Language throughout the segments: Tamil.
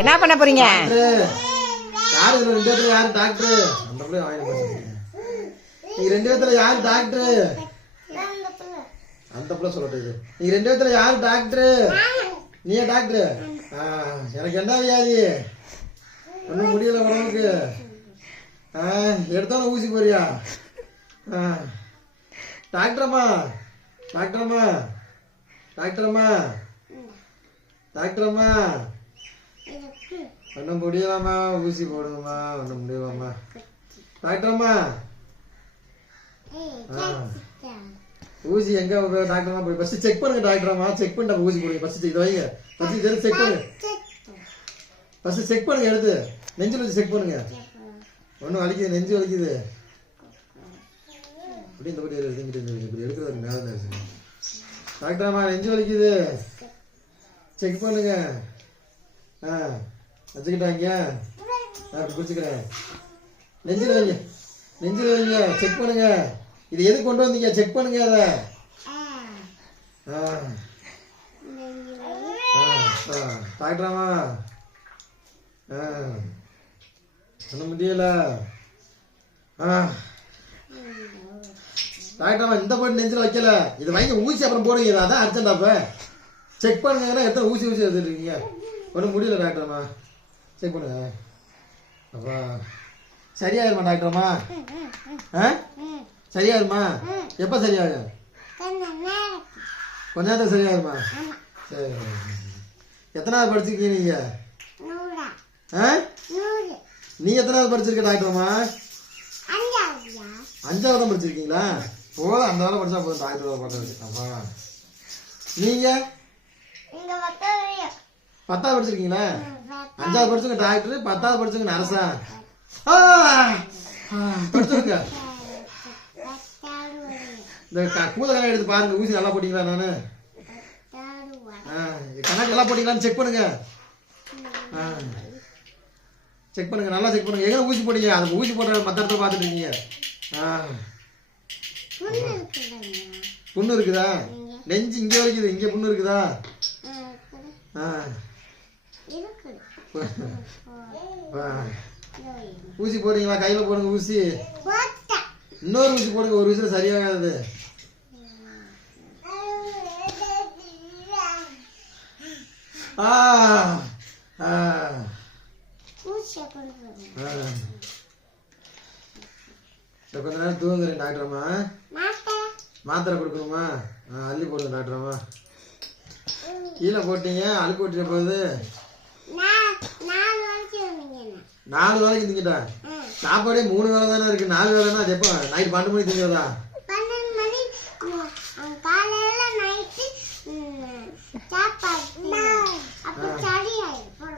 என்ன பண்ண போறீங்க? யாரு ரெண்டு பேத்துல யாரு டாக்டர்? அந்த பிள்ளை வாங்கி நீங்க ரெண்டு பேத்துல யாரு டாக்டர்? அந்த பிள்ளை சொல்லட்டு. நீங்க ரெண்டு பேத்துல யாரு டாக்டர்? நீயா டாக்டர்? எனக்கு என்ன வியாதி? ஒன்றும் முடியல உடம்புக்கு. எடுத்தாலும் ஊசி போறியா? டாக்டரம்மா டாக்டரம்மா டாக்டரம்மா டாக்டரம்மா ஒன்றும் முடியலாமா? ஊசி போடுங்கம்மா. ஒன்றும் முடியலாமா? டாக்டரம்மா ஊசி எங்க டாக்டரம்மா போய் ஃபர்ஸ்ட் செக் பண்ணுங்க. டாக்டரம்மா செக் பண்ணிட்டு ஊசி போடுங்க. ஃபர்ஸ்ட் இதை வைங்க. ஃபர்ஸ்ட் எடுத்து செக் பண்ணுங்க. ஃபர்ஸ்ட் செக் பண்ணுங்க. எடுத்து நெஞ்சில் வச்சு செக் பண்ணுங்க. ஒன்றும் வலிக்குது, நெஞ்சு வலிக்குது. அப்படி இந்த படி இப்படி எடுக்கிறது மேலே தான் இருக்கு. டாக்டரம்மா நெஞ்சு வலிக்குது, செக் பண்ணுங்க. வச்சுக்கிட்டாங்க. அப்படி குடிச்சுக்கிறேன். நெஞ்சில் வைங்க, நெஞ்சில் வைங்க. செக் பண்ணுங்க. இது எது கொண்டு வந்தீங்க? செக் பண்ணுங்க அதை. டாக்டரம்மா ஒன்றும் முடியல. டாக்டரம்மா இந்த போட்டு நெஞ்சில் வைக்கல. இது வைங்க, ஊசி அப்புறம் போடுங்க. அதான் அர்ஜென்ட். அப்போ செக் பண்ணுங்கன்னா எத்தனை ஊசி எடுத்துட்டு இருக்கீங்க? ஒன்றும் முடியல டாக்டரம்மா. செக் பண்ணுங்க. அப்பா சரியாயிருமா டாக்டரம்மா? சரியாயிருமா? எப்போ சரியாகும்? கொஞ்ச நேரத்தில் சரியாயிருமா? சரி. எத்தனாவது படிச்சிருக்கீங்க நீங்க? நீ எத்தனாவது படிச்சிருக்க டாக்டரம்மா? 5வது தான் படிச்சிருக்கீங்களா? போதும், அந்த வேலை படிச்சா போதும் டாக்டர் வேலை பண்ணுறது. அப்பா நீங்க 10வது படிச்சிருக்கீங்களா? 5வது படிச்சுங்க டாக்டர், 10வது படிச்சுங்க நர்ஸா? படிச்சிருக்க. இந்த கூதலாம் எடுத்து பாருங்க. ஊசி நல்லா போட்டீங்களா? நானு கணக்கு நல்லா போட்டீங்களான்னு செக் பண்ணுங்க. செக் பண்ணுங்க, நல்லா செக் பண்ணுங்க. எங்க ஊசி போட்டீங்க? அது ஊசி போடுற மற்ற இடத்துல பார்த்துட்டு இருக்கீங்க. புண்ணு இருக்குதா? நெஞ்சு இங்க வலிக்குது, இங்க புண்ணு இருக்குதா? ஊசி போடுறீங்களா? கையில போடுங்க ஊசி. இன்னொரு ஊசி போடுங்க. ஒரு ஊசியில சரியாகாது. கொஞ்ச நேரம் தூங்குறேன் டாக்டரம்மா. மாத்திரை கொடுக்கணுமா? அள்ளி போடுங்க டாக்டரம்மா. கீழே போட்டீங்க, அள்ளி போட்டுற போகுது. 4 வேலைக்கு திங்கிட்டா? சாப்பாடே 3 வேலை தானே இருக்கு. 4 வேலைன்னா அது எப்போ? நைட் 12 மணிக்கு திங்கிறதா?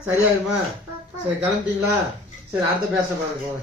சரியாயிருமா? சரி கிளம்பிட்டீங்களா? சரி அடுத்த பேச பாருங்க போங்க.